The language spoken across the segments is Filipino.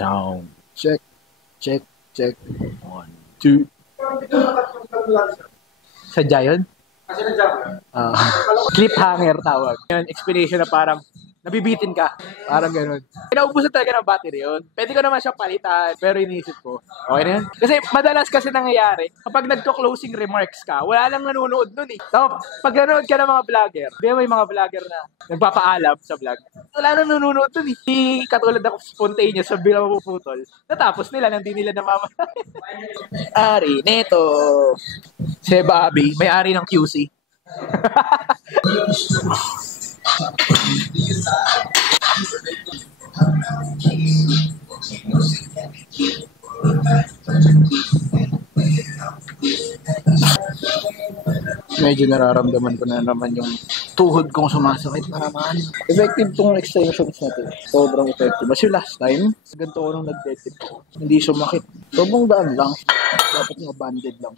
Sound. Check. Check. Check. 1, 2. Sadya yun? Cliffhanger tawag. Yun, explanation na parang nabibitin ka. Parang ganun. Pinaubusan talaga ng battery yun. Pwede ko naman siya palitan, pero iniisip ko, okay na yun. Kasi madalas kasi nangyayari, kapag nagko-closing remarks ka, wala lang nanonood nun eh. So, pag nanonood ka ng mga vlogger, di ba may mga vlogger na nagpapaalam sa vlog, wala nang nanonood nun eh. Di katulad ako spontaneous sa bilang mapuputol. Natapos nila, nang di nila namamahal. Ari, neto. Si Bobby, may-ari ng QC. Medyo nararamdaman ko na naman yung tuhod kong sumasakit na naman. Effective tong extensions natin. Sobrang effective. Mas yung last time, ganito ko nung nag-deadlift ko. Hindi sumakit. Sobrang daan lang. Dapat nga banded lang.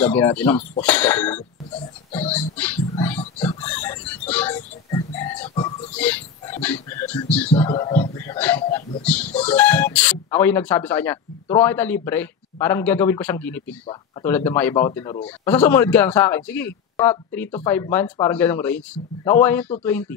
Lagyan natin ng post ka ulo. Ako yung nagsabi sa kanya, turuan kita libre. Parang gagawin ko siyang guinea pig pa. Katulad ng mga iba ko tinuruan. Basta sumunod ka lang sa akin. Sige, mga 3 to 5 months, parang ganong range. Nakuha niya 220.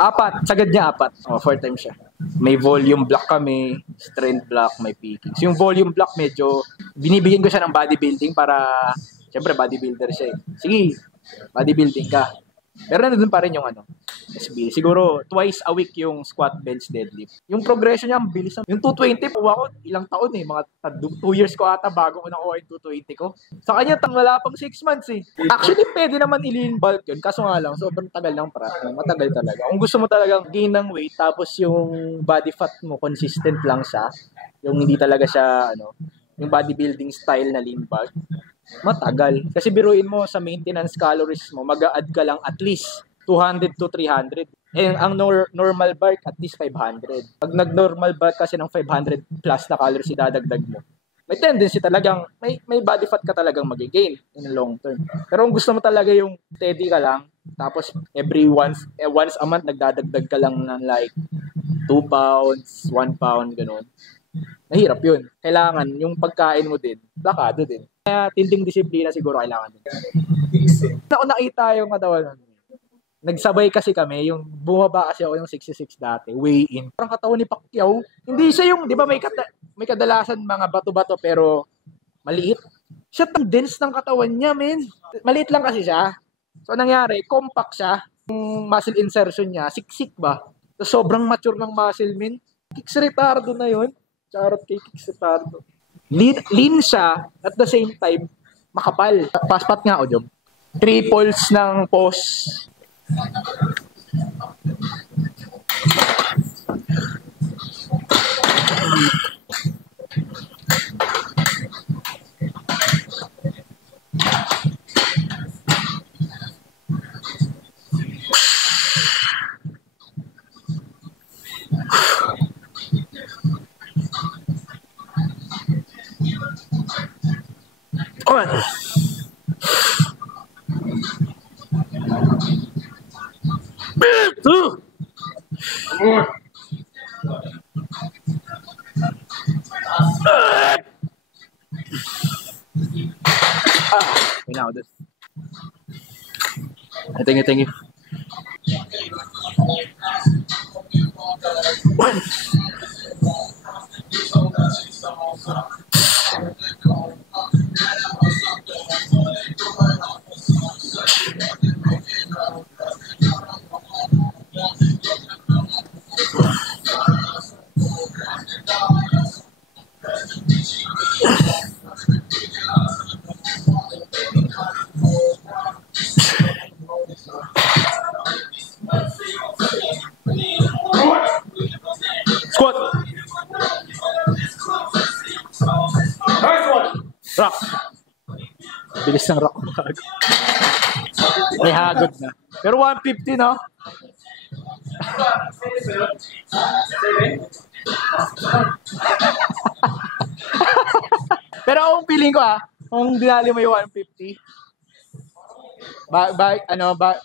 4. Sagad niya 4. 4 times siya. May volume block kami, strength block, may peaking. So yung volume block medyo, binibigyan ko siya ng bodybuilding para, syempre bodybuilder siya eh. Sige, bodybuilding ka. Pero nandun pa rin yung SB. Siguro, twice a week yung squat, bench, deadlift. Yung progression niya, ang bilis. Yung 220, kuha ko ilang taon eh. Mga 2 years ko ata bago ko nakuha yung 220 ko. Sa kanya, wala pang 6 months eh. Actually, pwede naman i-lean bulk yun. Kaso nga lang, sobrang tagal ng matagal talaga. Kung gusto mo talagang gain ng weight, tapos yung body fat mo, consistent lang siya. Yung hindi talaga siya, yung bodybuilding style na lean bulk. Matagal. Kasi biruin mo sa maintenance calories mo, mag-a-add ka lang at least 200 to 300. Eh, ang normal bulk at least 500. Pag nag-normal bulk kasi ng 500 plus na calories idadagdag mo, may tendency talagang, may body fat ka talagang mag-gain in the long term. Pero kung gusto mo talaga yung steady ka lang, tapos every once a month nagdadagdag ka lang ng like 2 pounds, 1 pound, ganun. Mahirap yun. Kailangan yung pagkain mo din, plakado din. Kaya tinding disiplina siguro kailangan din. Ako nakita yung katawan. Nagsabay kasi kami, yung bumaba kasi ako yung 66 dati, weigh in. Parang katawan ni Pacquiao. Hindi siya yung, di ba may kadalasan mga bato-bato pero maliit. Siya ang dense ng katawan niya, men. Maliit lang kasi siya. So nangyari, compact siya. Yung muscle insertion niya, siksik ba? So, sobrang mature ng muscle, men. Kicks retardo na yun. Charot kay kicks retardo. Lean siya, at the same time, makapal. Paspat nga, Job. Triples ng pause. Alright. Okay na ako doon. Thank you. Squat. Rock. Bilis ng rock. May hagod na. Pero 150, no? Pero ang feeling ko kung dinali mo yung 150,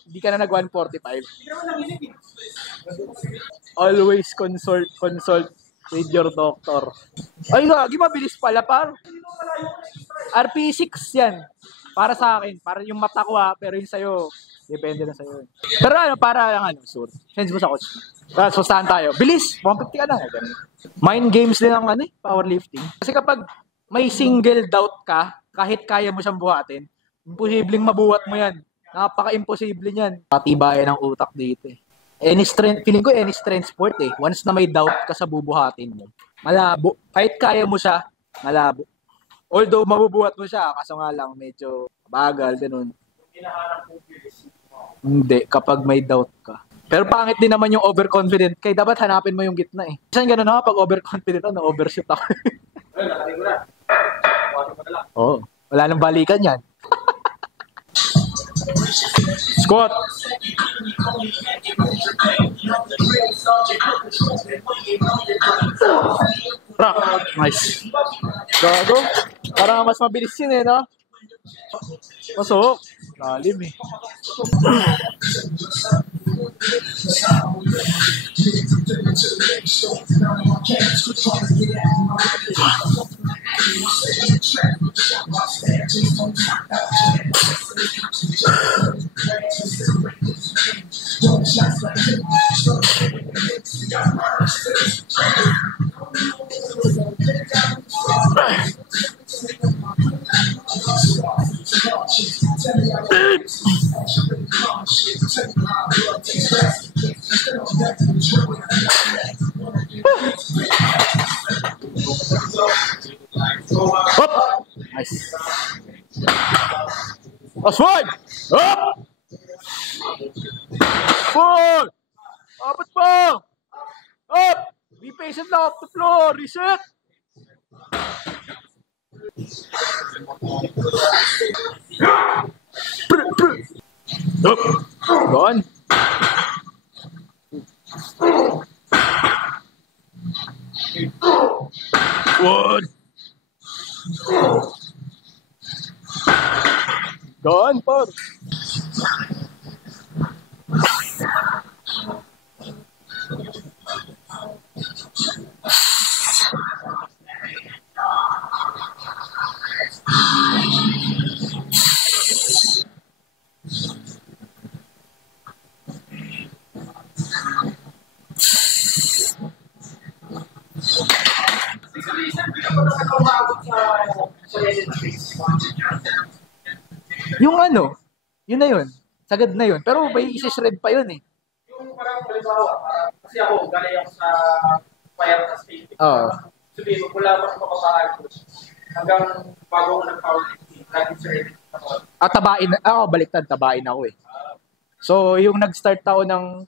di ka na nag 145. Always consult With your doctor. Ay, lagi mabilis pala, par. RP6 yan. Para sa akin. Para yung mata ko pero yung sa'yo, depende na sa'yo. Pero ano, para lang ano, sure. Change mo sa coach. So, saan tayo? Bilis! 150 ka na. Mind games din ang powerlifting. Kasi kapag may single doubt ka, kahit kaya mo siyang buhatin, imposibleng mabuhat mo yan. Napaka-imposible niyan. Patibayan ang utak dito eh. Feeling ko any strength sport eh. Once na may doubt ka sa bubuhatin mo, malabo. Kahit kaya mo siya, malabo. Although mabubuhat mo siya, kaso nga lang medyo bagal, ganun. Hindi, kapag may doubt ka. Pero pangit din naman yung overconfident. Kaya dapat hanapin mo yung gitna eh. Isang ganun ako, pag overconfident ako, na-overshoot ako. Oo, wala nang balikan yan. Squat. Rock. Nice. Gago. Parang mas mabilis yun eh, no? Masok. Lalim eh. Up. Nice. That's right. Up. Forward. Apat pa. Up. Be patient lang off the floor. Reset. Up. Gone. One. Gone, par. Yung ano, yun na yun. Sagad na yun. Pero may isa-shred pa yun eh. Yung parang halimbawa, kasi ako, galing ako sa fire na space. Sabihin mo, mula pa sa makapahan ko, hanggang bago ako nag-powerlifting, nag-shred ako. Tabain, baliktad, tabain ako eh. So, yung nag-start ako ng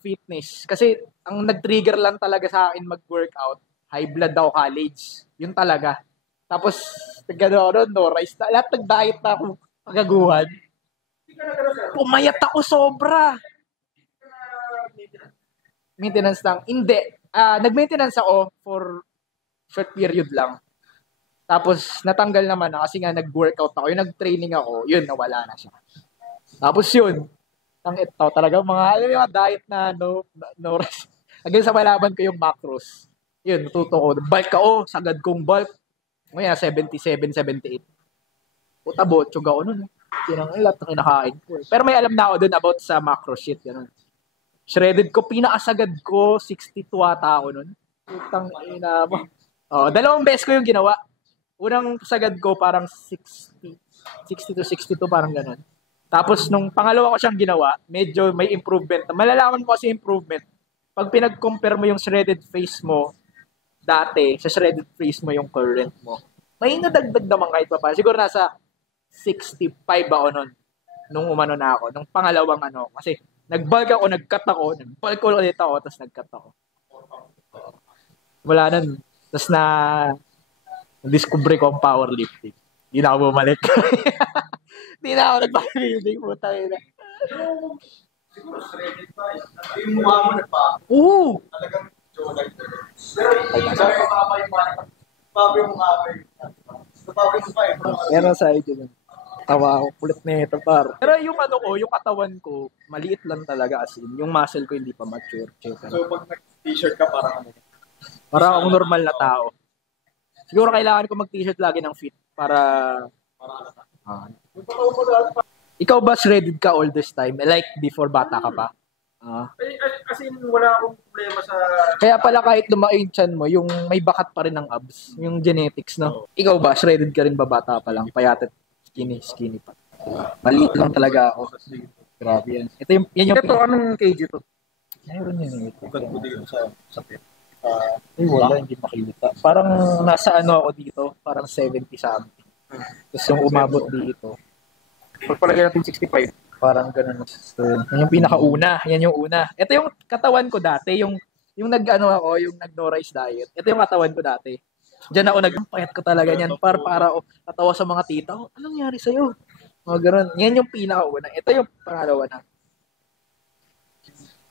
fitness, kasi ang nag-trigger lang talaga sa akin mag-workout, high blood ako college. Yun talaga. Tapos, nagkano no rice na. Lahat nag-diet na ako pagaguhan. Pumayat ako sobra. Maintenance lang. Hindi. Nag-maintenance ako for short period lang. Tapos, natanggal naman na kasi nga nag-workout ako. Yung nag-training ako, yun, nawala na siya. Tapos yun, ang ito talaga mga diet na no rice. Hanggang sa malaman ko yung macros. Yun, natuto ko. Bulk ako, sagad kong bulk. Ngayon, 77, 78. Puta, botchog ako nun. Yun ang lahat ng kinakain ko. Pero may alam na ako dun about sa macro shit. Yan. Shredded ko, pinakasagad ko, 62 ata ako nun. Putang ina mo. Dalawang beses ko yung ginawa. Unang sagad ko, parang 60 to 62, parang ganun. Tapos, nung pangalawa ko siyang ginawa, medyo may improvement. Malalaman ko kasi improvement. Pag pinag-compare mo yung shredded face mo, dati, sa shredded face mo yung current mo, may nadagdag naman kahit pa pa. Siguro nasa 65 ako nun. Nung umano na ako. Nung pangalawang Kasi nag-bulk ako, nag-cut ako. Nag-bulk ko ulit ako, tapos nag-cut ako. Wala nun. Tapos na-discover ko ang powerlifting. Hindi na ako bumalik. Hindi na ako nag-powerlifting. Puta yun. Siguro shredded pa. Yung mukha mo nagpa. Oo! Talagang pero hindi sabi mo mukha yung mukha yung mukha yung mukha yung Meron sa idea nun. Tawa ako, kulit na ito, par. Pero yung ano ko, yung katawan ko, maliit lang talaga as in. Yung muscle ko hindi pa mature. So, pag nag-t-shirt ka, parang ano? Parang akong normal na tao. Siguro kailangan ko mag-t-shirt lagi ng fit para... Ikaw ba shredded ka all this time? Like before bata ka pa? Kasi wala akong problema sa... Kaya pala kahit lumaki yung chan mo, yung may bakat pa rin ng abs. Yung genetics, no? Ikaw ba, shredded ka rin ba bata pa lang? Payatet, skinny pa. Maliit lang talaga ako. Grabe yan. Yan yung... Ito, anong kg to? Meron yun. Ugat mo dito sa pit. Wala, hindi makikita. Parang nasa ano ako dito, parang 70 something. Tapos yung umabot dito, Pagpalagay natin 65. parang ganun. So, yan yung pinakauna. Yan yung una. Ito yung katawan ko dati. Yung nag-ano ako, yung nag-no rice diet. Ito yung katawan ko dati. Diyan ako nagpayat ko talaga niyan. Para ako natawa sa mga tita. Oh, anong nangyari sa'yo? Mga ganun. Yan yung pinakauna. Ito yung pangalawa na.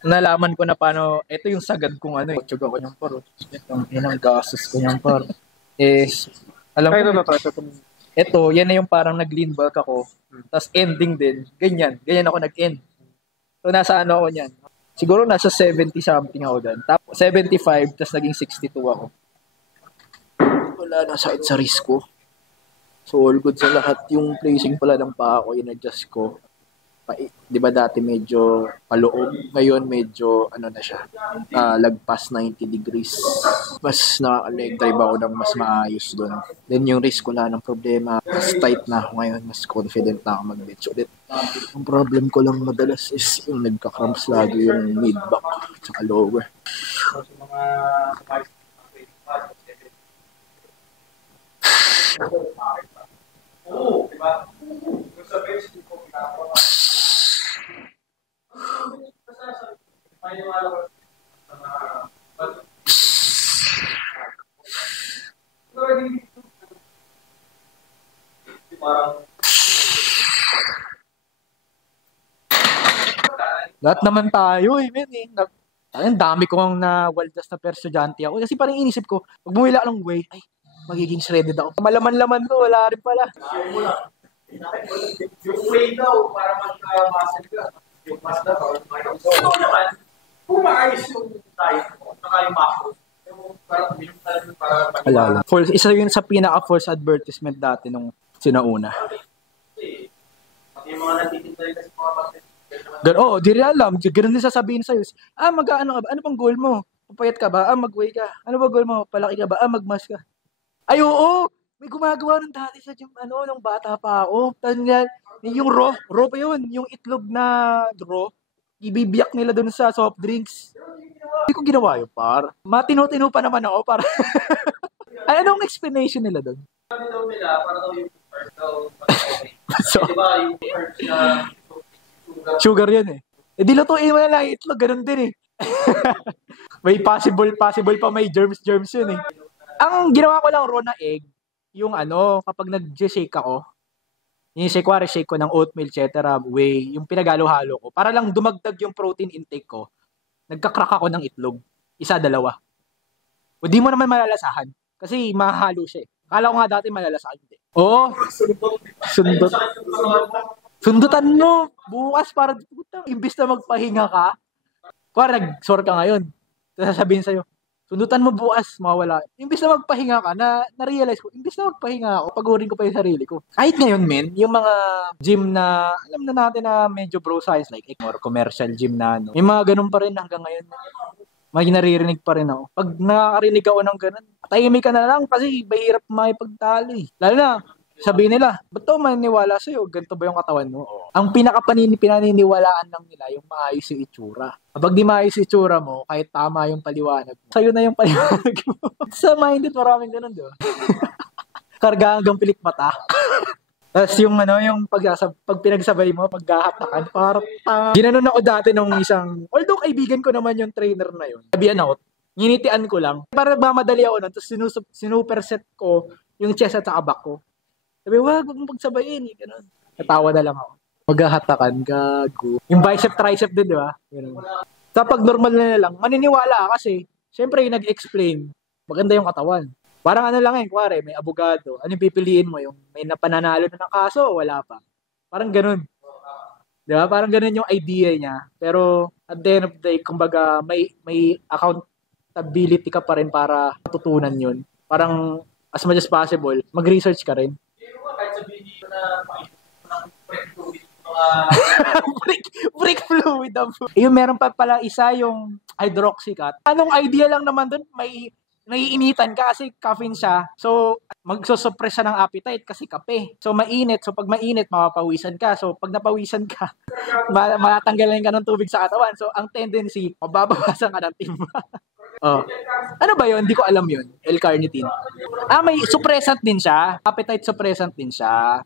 Nalaman ko na paano, ito yung sagad kong ano, tsuga ko niyang par. Yan ang gastos ko niyang par. Alam ko, ito, yan na yung parang nag-lean bulk ako. Tapos ending din, ganyan ako nag-end. So nasa ano ako niyan. Siguro nasa 70 something ako doon. Tapos 75, tapos naging 62 ako. Wala na sakit sa wrist ko. So all good sa lahat. Yung placing pala ng paa ko, in-adjust ko. Di ba dati medyo paloob, ngayon medyo ano na siya, lagpas 90 degrees. Mas naka-leg drive ako ng mas maayos doon. Then yung wrist ko na ng problema, mas tight na ako ngayon, mas confident na ako mag-bench ulit. Ang problem ko lang madalas is yung nagka-cramps lagi yung mid-back at lower. Oo, diba? Yung sa bench, ko ginagawa. Lahat naman tayo men. Ang dami kong na-waldas na persudyante ako. Kasi parang inisip ko, pag bumila ng weight, ay, magiging shredded ako. Malaman-laman ko, wala rin pala. Yung weight daw, para mag-muscle ka. Yung mas daw, so naman, kung maayos yung diet mo, saka yung macro, yung parang minum talaga para... Alala. Isa yun sa pinaka-false advertisement dati nung sinauna. Kasi, yung mga natitinda rin kasi mga bakit. Oo, di rin alam. Ganun din sasabihin sa'yo. Mag-ano ka ba? Ano pang goal mo? Papayat ka ba? Mag-weigh ka. Ano ba goal mo? Palaki ka ba? Mag-mass ka. Ay, oo! May gumagawa ng dati sa gym, nung bata pa ako. Yung raw pa yun. Yung itlog na raw. Ibibiyak nila dun sa soft drinks. Hindi ko ginawa yun, par. Matino-tino pa naman ako, par. Anong explanation nila dun? Sabi daw nila, para daw yung first daw, diba, yung first na sugar yan eh. Di lutuin mo na lang itlog, ganun din eh. May possible pa may germs yun eh. Ang ginawa ko lang raw na egg, yung kapag nag-shake ako, yung shake ko ng oatmeal, etc., whey, yung pinagalo-halo ko, para lang dumagdag yung protein intake ko, nagka-crack ako ng itlog. 1, 2. O di mo naman malalasahan. Kasi mahalo siya eh. Kala ko nga dati malalasahan. Oo. Sundot. Sundutan mo. Bukas para, imbis na magpahinga ka, nag-sore ka ngayon. Sasabihin sa'yo, sundutan mo bukas, mawala. Imbis na magpahinga ka, na-realize ko, imbis na magpahinga ako, pagurin ko pa yung sarili ko. Kahit ngayon, men, yung mga gym na, alam na natin na medyo bro science, like more commercial gym na, may mga ganun pa rin hanggang ngayon. May naririnig pa rin ako. Pag nakakarinig ako ng ganun, tahimik ka na lang kasi mahirap makipagtalo eh. Lalo na, sabihin nila, ba't daw maniniwala sa'yo? Ganito ba yung katawan mo? Ang pinaniniwalaan lang nila, yung maayos yung itsura. Kapag di maayos yung itsura mo, kahit tama yung paliwanag mo, sa'yo na yung paliwanag mo. Sa minded, maraming ganun, di ba? Karga hanggang pilik mata. Tapos yung pag pinagsabay mo, paghahatakan, parang ginanon ako dati nung isang, although kaibigan ko naman yung trainer na yun, sabihan ako, nginitian ko lang. Para nagmamadali ako nun, tapos sinuperset ko yung chest at saka back ko. Sabi, wag mong pagsabayin. Ganun. Natawa na lang ako. Maghahatakan, gago. Yung bicep, tricep din, di ba? Sa pag normal na lang, maniniwala kasi, syempre yung nag-explain, maganda yung katawan. Parang ano lang kuwari, may abogado. Ano yung pipiliin mo? Yung may napananalo na ng kaso o wala pa? Parang ganun. Di ba? Parang ganun yung idea niya. Pero at the end of the day, kumbaga, may accountability ka pa rin para matutunan yun. Parang as much as possible, mag-research ka rin. Kahit sabihin dito na Brick fluid. Yung meron pa pala isa yung hydroxycat. Anong idea lang naman dun? May naiinitan ka kasi caffeine siya. So, magsusuppress siya ng appetite kasi kape. So, mainit. So, pag mainit, mapapawisan ka. So, pag napawisan ka, matatanggalan ka ng tubig sa katawan. So, ang tendency, mababawasan ka ng timba. Oh. Ano ba yun? Hindi ko alam yun. L-carnitine. May suppressant din siya. Appetite suppressant din siya.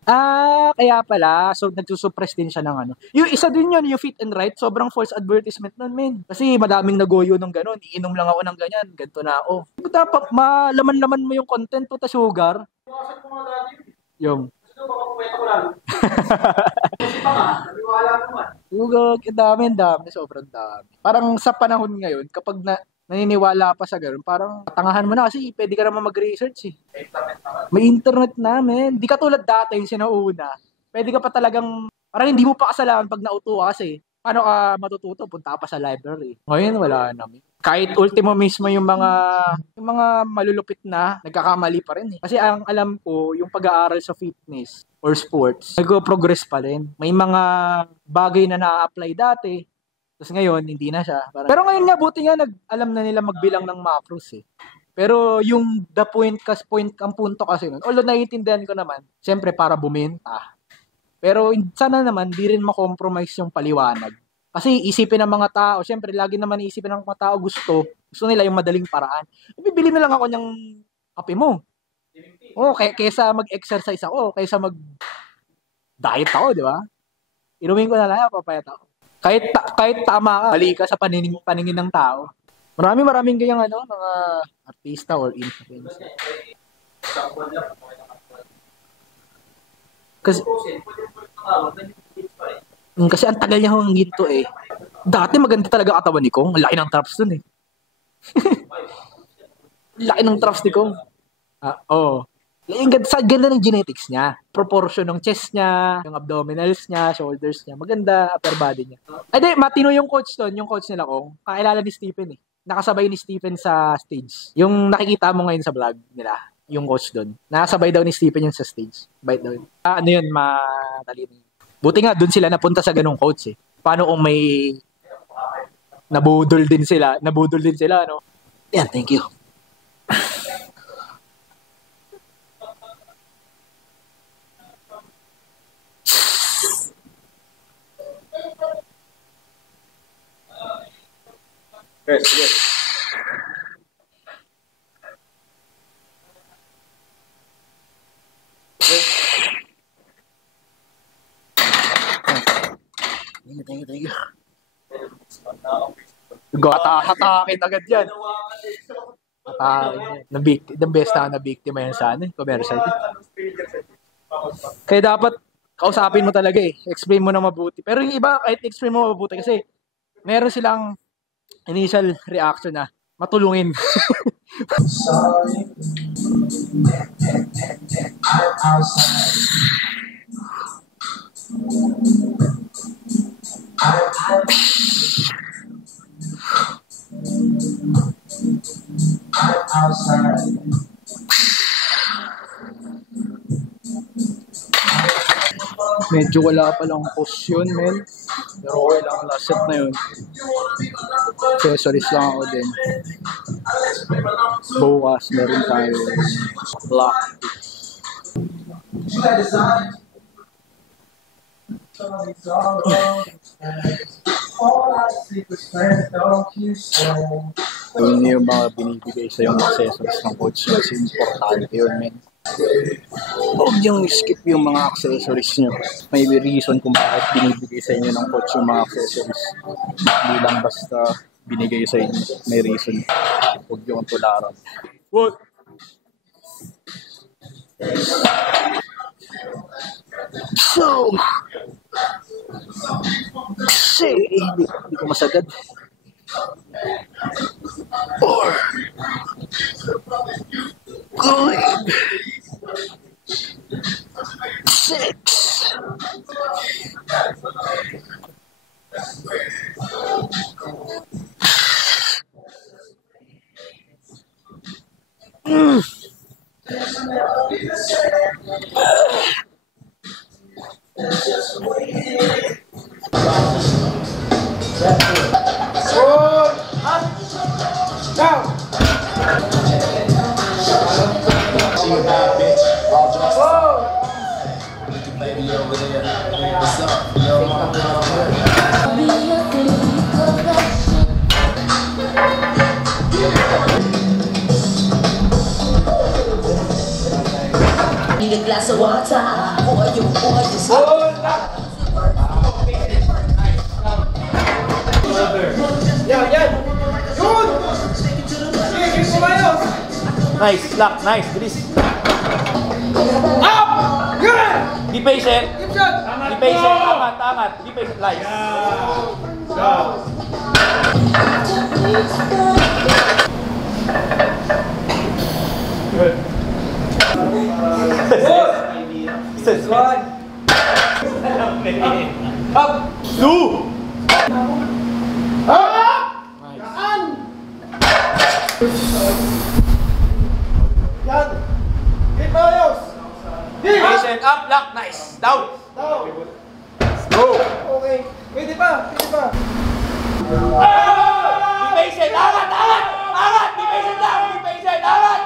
Kaya pala. So, nagsusuppress din siya ng ano. Yung isa din yun, yung Fit and Right. Sobrang false advertisement nun, men. Kasi madaming nagoyo ng gano'n. Iinom lang ako ng ganyan. Ganto na ako. Dapat malaman-laman mo yung content po ta sugar. Yung. Sugar, dami. Sobrang dami. Parang sa panahon ngayon, kapag naniniwala pa sa gano'n, parang tangahan mo na kasi pwede ka naman mag-research eh. May internet na, men. Di ka tulad dati yung sinauna. Pwede ka pa talagang, parang hindi mo pa kasalanan pag nauto kasi. Paano ka matututo? Punta ka pa sa library. Ngayon, wala namin. Kahit ultimo mismo yung mga malulupit na, nagkakamali pa rin eh. Kasi ang alam ko, yung pag-aaral sa fitness or sports, nag-progress pa rin. May mga bagay na na-apply dati, tapos ngayon, hindi na siya. Pero ngayon nga, buti nga, alam na nila magbilang ng macros eh. Pero yung ang punto kasi nun, although naiintindihan ko naman, siyempre para bumenta. Pero sana naman, di rin makompromise yung paliwanag. Kasi isipin ng mga tao, siyempre, lagi naman isipin ng mga tao gusto nila yung madaling paraan. Bibili na lang ako ng kape mo. Kaysa mag-exercise ako, kaysa mag-diet ako, di ba? Inumin ko na lang, papayat ako. Kahit tama ka, mali ka sa paningin ng tao. Maraming ganyang mga artista or influencer. Kasi ang tagal niya hong ginto eh. Dati maganda talaga katawan ni Kong. Laki ng traps dun eh. Laki ng traps ni Kong. Oo. Ganda ng genetics niya. Proportion ng chest niya, yung abdominals niya, shoulders niya. Maganda upper body niya. Matino yung coach doon, yung coach nila Kong. Kakilala ni Stephen eh. Nakasabay ni Stephen sa stage. Yung nakikita mo ngayon sa vlog nila, yung coach doon. Nakasabay daw ni Stephen yung sa stage. Bait daw yun. Matalino. Buti nga, doon sila napunta sa ganung coach eh. Paano kung may nabudol din sila, no? Yan, thank you. Yes. Thank you. Hatakin agad yan. The best na biktima yan sa commercial. Kaya dapat kausapin mo talaga eh. Explain mo na mabuti. Pero yung iba, kahit explain mo mabuti kasi meron silang initial reaction na matulungin. Medyo wala palang post yun, men. Pero okay lang, last set na yun. Accessories lang ako din. Bukas, meron tayo black. Yun yung mga binibigay sa yung accessories ng coach. Kasi importante yun, men. Huwag yung skip yung mga accessories nyo. May reason kung bakit binibigay sa inyo ng coach yung mga accessories. Hindi lang basta binigay sa inyo. May reason. Huwag yung tularan. What? So, hindi ko masagad. Or, 6. Need a glass of water, boy, you Nice, lock, nice, bilis. Up! Good! Be patient. Be patient, angat. Be patient, nice. Good. Up! Two! Yan! Hit mo ayos! Patient, up, lock, nice. Down. Let's go. Okay. Pwede pa! Be patient, angat! Be patient lang, be patient, angat!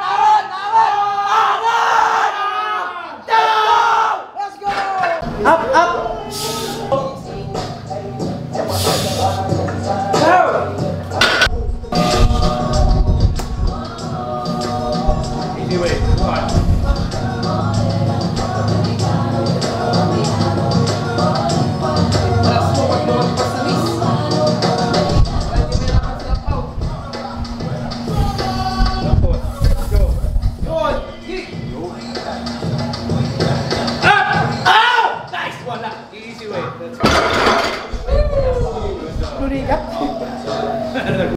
Down! Let's go! Up! Down! Easy way. Come on. Nice! Wala. Easy way. That's right.